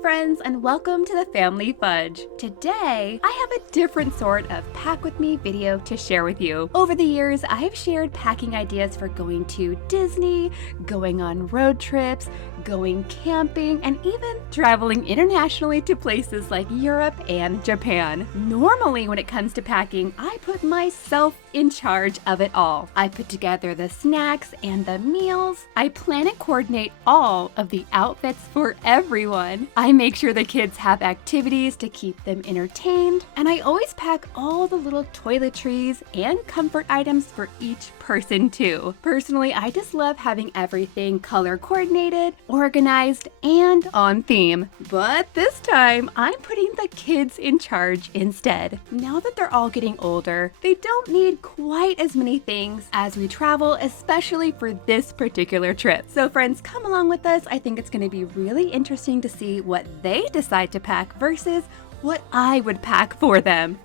friends, and welcome to the Family Fudge. Today, I have a different sort of pack with me video to share with you. Over the years, I've shared packing ideas for going to Disney, going on road trips, going camping, and even traveling internationally to places like Europe and Japan. Normally, when it comes to packing, I put myself in charge of it all. I put together the snacks and the meals. I plan and coordinate all of the outfits for everyone. I make sure the kids have activities to keep them entertained, and I always pack all the little toiletries and comfort items for each person too. Personally, I just love having everything color coordinated, organized, and on theme. But this time, I'm putting the kids in charge instead. Now that they're all getting older, they don't need quite as many things as we travel, especially for this particular trip. So friends, come along with us. I think it's going to be really interesting to see what they decide to pack versus what I would pack for them.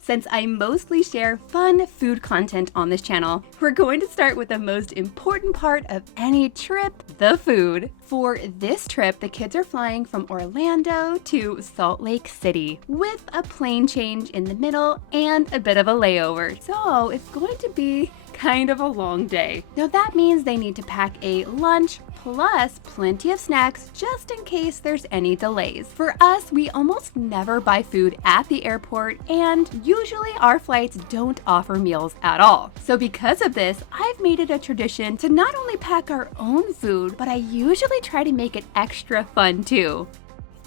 Since I mostly share fun food content on this channel, we're going to start with the most important part of any trip, the food. For this trip, the kids are flying from Orlando to Salt Lake City with a plane change in the middle and a bit of a layover. So it's going to be kind of a long day. Now that means they need to pack a lunch plus plenty of snacks just in case there's any delays. For us, we almost never buy food at the airport, and usually our flights don't offer meals at all. So because of this, I've made it a tradition to not only pack our own food, but I usually try to make it extra fun too.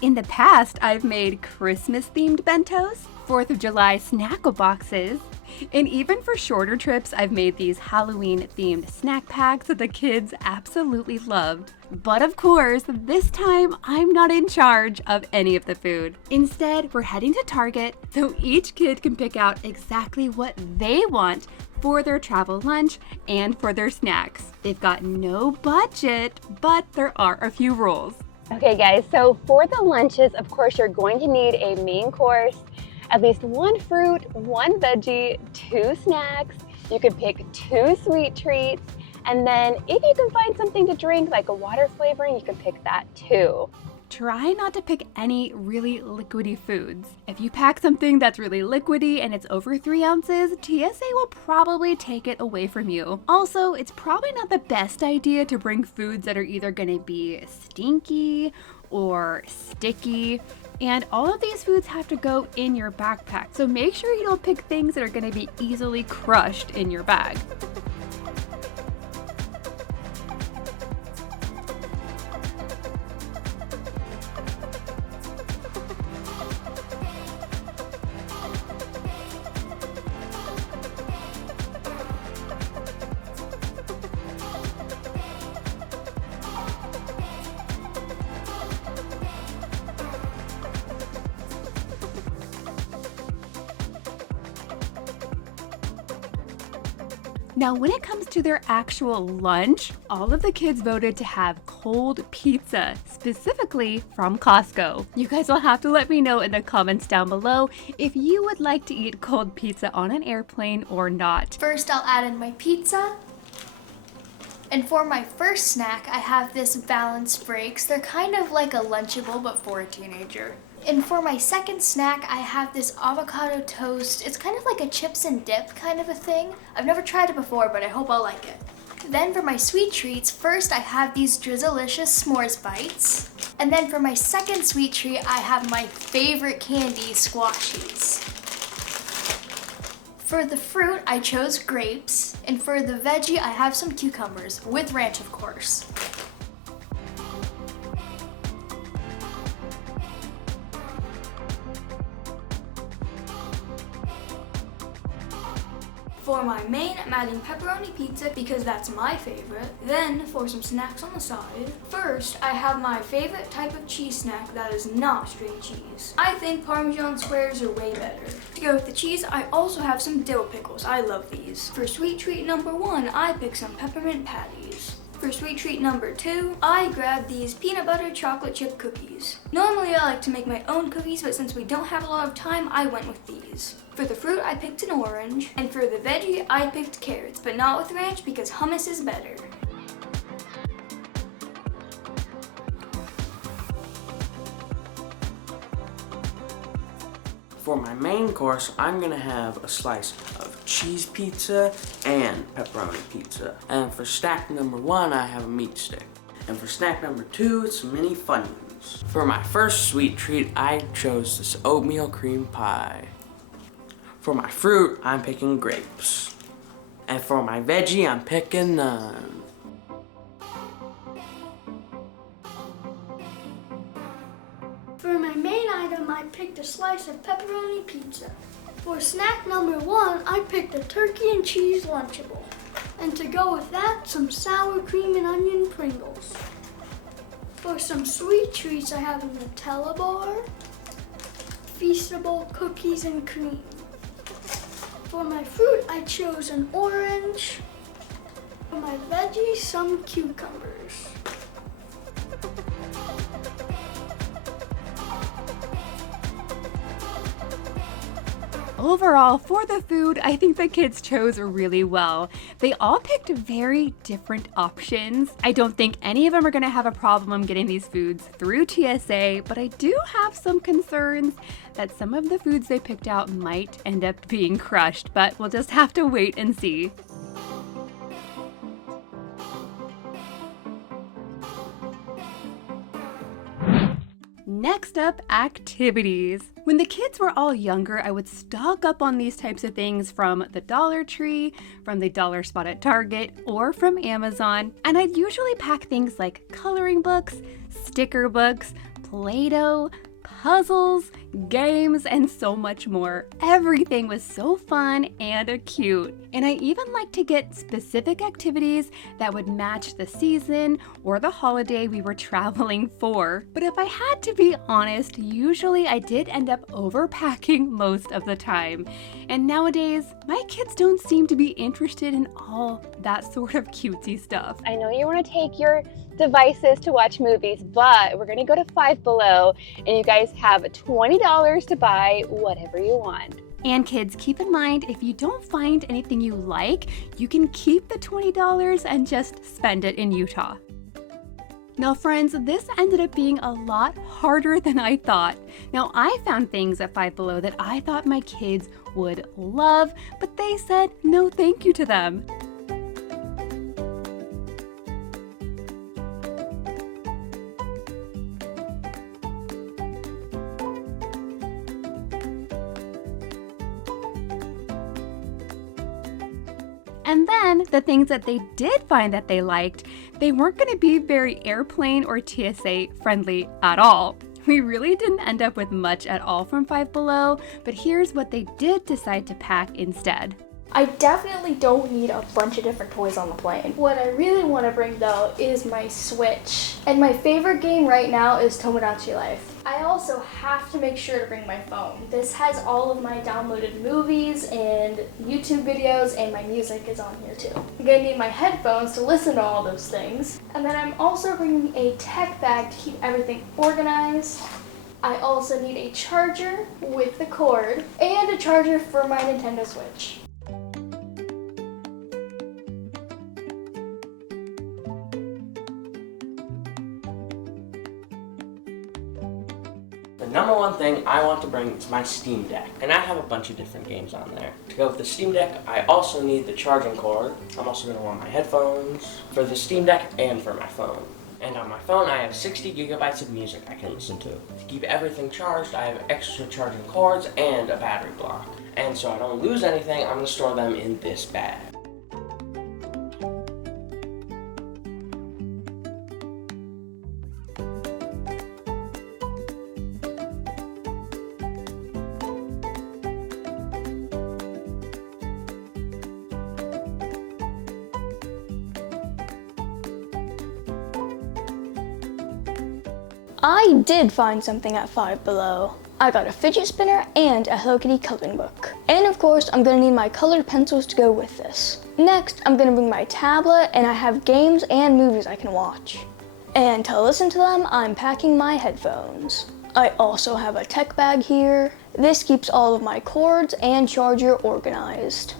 In the past, I've made Christmas-themed bentos, 4th of July snackle boxes, and even for shorter trips, I've made these Halloween-themed snack packs that the kids absolutely loved. But of course, this time, I'm not in charge of any of the food. Instead, we're heading to Target so each kid can pick out exactly what they want for their travel lunch and for their snacks. They've got no budget, but there are a few rules. Okay guys, so for the lunches, of course, you're going to need a main course, at least one fruit, one veggie, 2 snacks. You could pick 2 sweet treats, and then if you can find something to drink like a water flavoring, you can pick that too. Try not to pick any really liquidy foods. If you pack something that's really liquidy and it's over 3 ounces, TSA will probably take it away from you. Also, it's probably not the best idea to bring foods that are either gonna be stinky or sticky. And all of these foods have to go in your backpack. So make sure you don't pick things that are gonna be easily crushed in your bag. Now, when it comes to their actual lunch, all of the kids voted to have cold pizza, specifically from Costco. You guys will have to let me know in the comments down below if you would like to eat cold pizza on an airplane or not. First, I'll add in my pizza. And for my first snack, I have this balanced breaks. They're kind of like a Lunchable, but for a teenager. And for my second snack, I have this avocado toast. It's kind of like a chips and dip kind of a thing. I've never tried it before, but I hope I'll like it. Then for my sweet treats, first I have these Drizzlicious s'mores bites. And then for my second sweet treat, I have my favorite candy, squashies. For the fruit, I chose grapes. And for the veggie, I have some cucumbers, with ranch of course. For my main, I'm adding pepperoni pizza because that's my favorite. Then, for some snacks on the side, first, I have my favorite type of cheese snack that is not string cheese. I think Parmesan squares are way better. To go with the cheese, I also have some dill pickles. I love these. For sweet treat number 1, I picked some peppermint patties. For sweet treat number 2, I grabbed these peanut butter chocolate chip cookies. Normally I like to make my own cookies, but since we don't have a lot of time, I went with these. For the fruit, I picked an orange, and for the veggie, I picked carrots, but not with ranch because hummus is better. For my main course, I'm gonna have a slice of cheese pizza and pepperoni pizza. And for snack number 1, I have a meat stick. And for snack number 2, it's mini Funyuns. For my first sweet treat, I chose this oatmeal cream pie. For my fruit, I'm picking grapes. And for my veggie, I'm picking none. For my main item, I picked a slice of pepperoni pizza. For snack number 1, I picked a turkey and cheese Lunchable. And to go with that, some sour cream and onion Pringles. For some sweet treats, I have a Nutella bar, Feastable cookies and cream. For my fruit, I chose an orange. For my veggies, some cucumbers. Overall, for the food, I think the kids chose really well. They all picked very different options. I don't think any of them are going to have a problem getting these foods through TSA, but I do have some concerns that some of the foods they picked out might end up being crushed, but we'll just have to wait and see. Next up, activities. When the kids were all younger, I would stock up on these types of things from the Dollar Tree, from the dollar spot at Target, or from Amazon. And I'd usually pack things like coloring books, sticker books, Play-Doh, puzzles, games, and so much more. Everything was so fun and cute. And I even like to get specific activities that would match the season or the holiday we were traveling for. But if I had to be honest, usually I did end up overpacking most of the time. And nowadays, my kids don't seem to be interested in all that sort of cutesy stuff. I know you want to take your devices to watch movies, but we're gonna go to Five Below and you guys have $20 to buy whatever you want. And kids, keep in mind, if you don't find anything you like, you can keep the $20 and just spend it in Utah. Now friends, this ended up being a lot harder than I thought. Now I found things at Five Below that I thought my kids would love, but they said no thank you to them. And then the things that they did find that they liked, they weren't going to be very airplane or TSA friendly at all. We really didn't end up with much at all from Five Below, but here's what they did decide to pack instead. I definitely don't need a bunch of different toys on the plane. What I really want to bring though is my Switch. And my favorite game right now is Tomodachi Life. I also have to make sure to bring my phone. This has all of my downloaded movies and YouTube videos, and my music is on here too. I'm gonna need my headphones to listen to all those things. And then I'm also bringing a tech bag to keep everything organized. I also need a charger with the cord and a charger for my Nintendo Switch. The number one thing I want to bring is my Steam Deck, and I have a bunch of different games on there. To go with the Steam Deck, I also need the charging cord. I'm also going to want my headphones for the Steam Deck and for my phone. And on my phone, I have 60 gigabytes of music I can listen to. To keep everything charged, I have extra charging cords and a battery block. And so I don't lose anything, I'm going to store them in this bag. I did find something at Five Below. I got a fidget spinner and a Hello Kitty coloring book. And of course, I'm gonna need my colored pencils to go with this. Next, I'm gonna bring my tablet, and I have games and movies I can watch. And to listen to them, I'm packing my headphones. I also have a tech bag here. This keeps all of my cords and charger organized.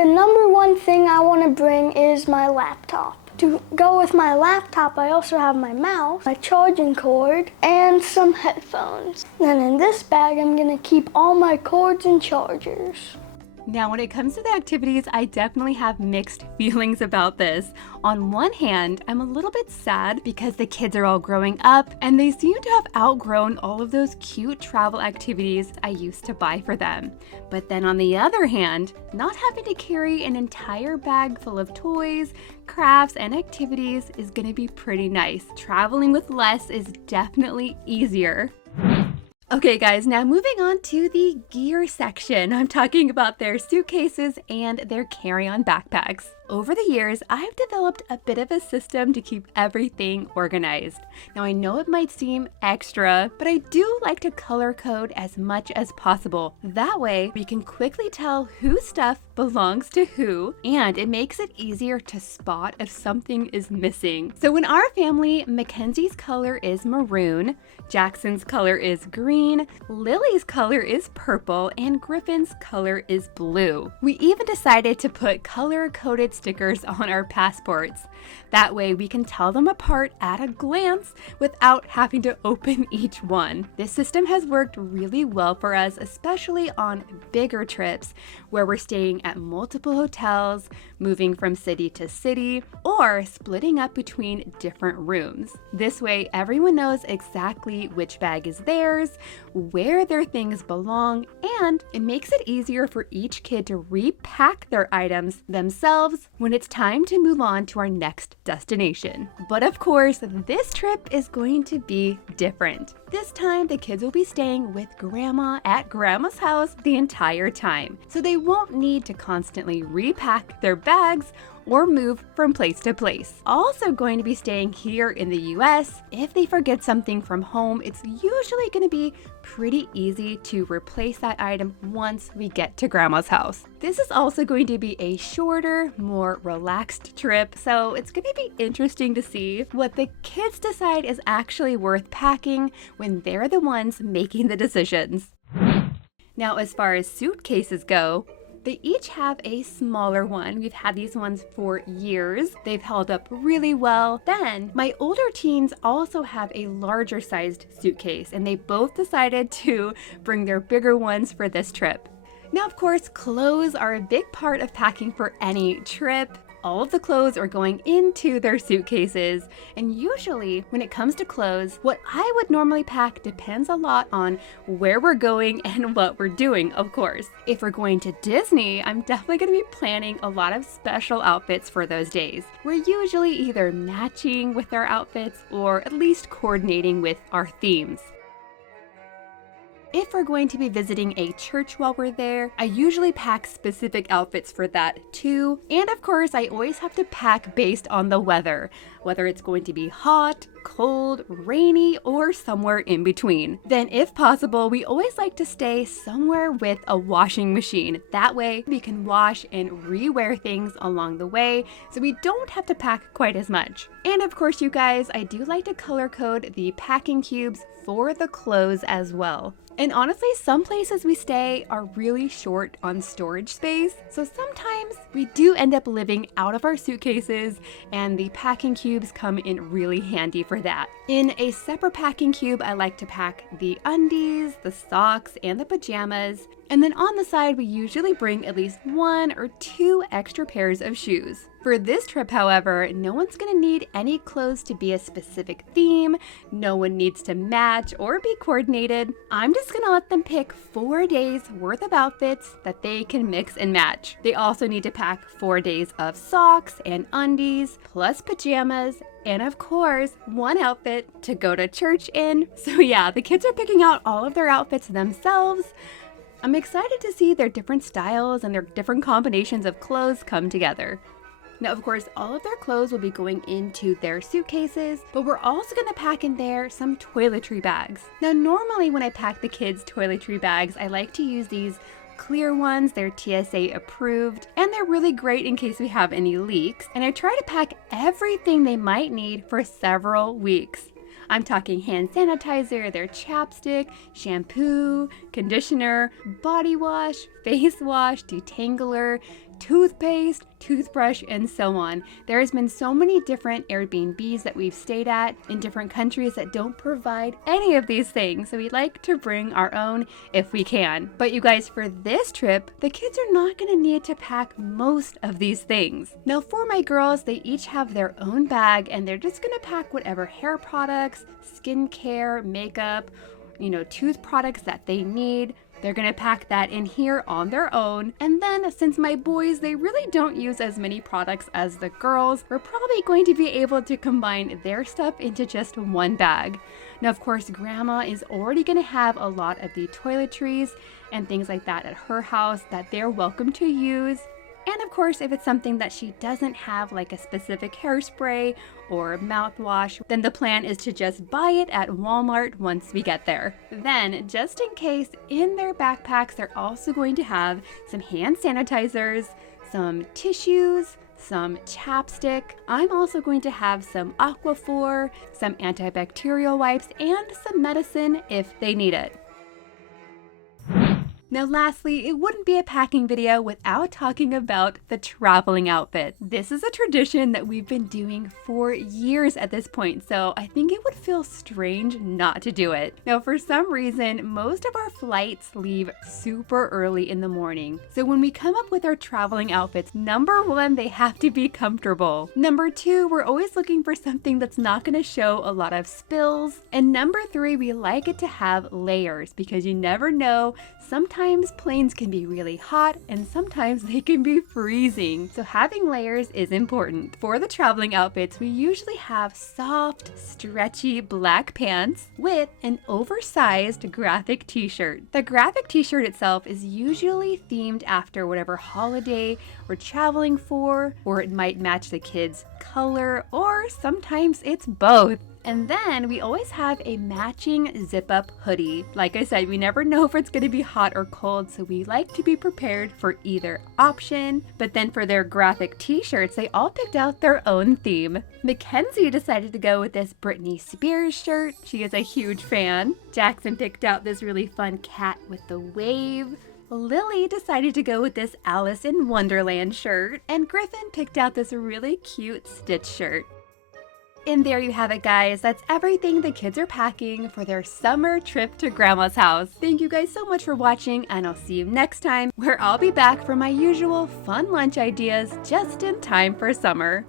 The number one thing I want to bring is my laptop. To go with my laptop, I also have my mouse, my charging cord, and some headphones. Then in this bag, I'm gonna keep all my cords and chargers. Now, when it comes to the activities, I definitely have mixed feelings about this. On one hand, I'm a little bit sad because the kids are all growing up and they seem to have outgrown all of those cute travel activities I used to buy for them. But then on the other hand, not having to carry an entire bag full of toys, crafts, and activities is gonna be pretty nice. Traveling with less is definitely easier. Okay guys, now moving on to the gear section. I'm talking about their suitcases and their carry-on backpacks. Over the years, I've developed a bit of a system to keep everything organized. Now I know it might seem extra, but I do like to color code as much as possible. That way, we can quickly tell whose stuff belongs to who, and it makes it easier to spot if something is missing. So in our family, Mackenzie's color is maroon, Jackson's color is green, Lily's color is purple, and Griffin's color is blue. We even decided to put color-coded stickers on our passports. That way we can tell them apart at a glance without having to open each one. This system has worked really well for us, especially on bigger trips where we're staying at multiple hotels, moving from city to city, or splitting up between different rooms. This way everyone knows exactly which bag is theirs, where their things belong, and it makes it easier for each kid to repack their items themselves when it's time to move on to our next destination. But of course, this trip is going to be different. This time, the kids will be staying with Grandma at Grandma's house the entire time, so they won't need to constantly repack their bags or move from place to place. Also going to be staying here in the US. If they forget something from home, it's usually going to be pretty easy to replace that item once we get to Grandma's house. This is also going to be a shorter, more relaxed trip, so it's going to be interesting to see what the kids decide is actually worth packing when they're the ones making the decisions. Now, as far as suitcases go, they each have a smaller one. We've had these ones for years. They've held up really well. Then my older teens also have a larger sized suitcase, and they both decided to bring their bigger ones for this trip. Now, of course, clothes are a big part of packing for any trip. All of the clothes are going into their suitcases, and usually when it comes to clothes, what I would normally pack depends a lot on where we're going and what we're doing, of course. If we're going to Disney, I'm definitely going to be planning a lot of special outfits for those days. We're usually either matching with our outfits or at least coordinating with our themes. If we're going to be visiting a church while we're there, I usually pack specific outfits for that too. And of course, I always have to pack based on the weather, whether it's going to be hot, cold, rainy, or somewhere in between. Then if possible, we always like to stay somewhere with a washing machine. That way we can wash and re-wear things along the way, so we don't have to pack quite as much. And of course, you guys, I do like to color code the packing cubes for the clothes as well. And honestly, some places we stay are really short on storage space, so sometimes we do end up living out of our suitcases, and the packing cubes come in really handy for that. In a separate packing cube, I like to pack the undies, the socks, and the pajamas. And then on the side, we usually bring at least 1 or 2 extra pairs of shoes. For this trip, however, no one's gonna need any clothes to be a specific theme. No one needs to match or be coordinated. I'm just gonna let them pick 4 days worth of outfits that they can mix and match. They also need to pack 4 days of socks and undies, plus pajamas, and of course, 1 outfit to go to church in. So yeah, the kids are picking out all of their outfits themselves. I'm excited to see their different styles and their different combinations of clothes come together. Now, of course, all of their clothes will be going into their suitcases, but we're also going to pack in there some toiletry bags. Now, normally when I pack the kids' toiletry bags, I like to use these clear ones. They're TSA approved, and they're really great in case we have any leaks. And I try to pack everything they might need for several weeks. I'm talking hand sanitizer, their chapstick, shampoo, conditioner, body wash, face wash, detangler, toothpaste, toothbrush, and so on. There has been so many different Airbnbs that we've stayed at in different countries that don't provide any of these things, so we like to bring our own if we can. But you guys, for this trip, the kids are not going to need to pack most of these things. Now for my girls, they each have their own bag and they're just going to pack whatever hair products, skincare, makeup, tooth products that they need. They're gonna pack that in here on their own. And then since my boys, they really don't use as many products as the girls, we're probably going to be able to combine their stuff into just one bag. Now, of course, grandma is already gonna have a lot of the toiletries and things like that at her house that they're welcome to use. And of course, if it's something that she doesn't have, like a specific hairspray or mouthwash, then the plan is to just buy it at Walmart once we get there. Then, just in case, in their backpacks, they're also going to have some hand sanitizers, some tissues, some chapstick. I'm also going to have some Aquaphor, some antibacterial wipes, and some medicine if they need it. Now lastly, it wouldn't be a packing video without talking about the traveling outfit. This is a tradition that we've been doing for years at this point, so I think it would feel strange not to do it. Now for some reason, most of our flights leave super early in the morning. So when we come up with our traveling outfits, number one, they have to be comfortable. Number two, we're always looking for something that's not gonna show a lot of spills. And number three, we like it to have layers because you never know, sometimes planes can be really hot and sometimes they can be freezing. So having layers is important. For the traveling outfits, we usually have soft, stretchy black pants with an oversized graphic t-shirt. The graphic t-shirt itself is usually themed after whatever holiday we're traveling for, or it might match the kids' color, or sometimes it's both. And then we always have a matching zip-up hoodie. Like I said, we never know if it's going to be hot or cold, so we like to be prepared for either option. But then for their graphic t-shirts, they all picked out their own theme. Mackenzie decided to go with this Britney Spears shirt. She is a huge fan. Jackson picked out this really fun cat with the wave. Lily decided to go with this Alice in Wonderland shirt. And Griffin picked out this really cute Stitch shirt. And there you have it, guys. That's everything the kids are packing for their summer trip to Grandma's house. Thank you guys so much for watching, and I'll see you next time, where I'll be back for my usual fun lunch ideas just in time for summer.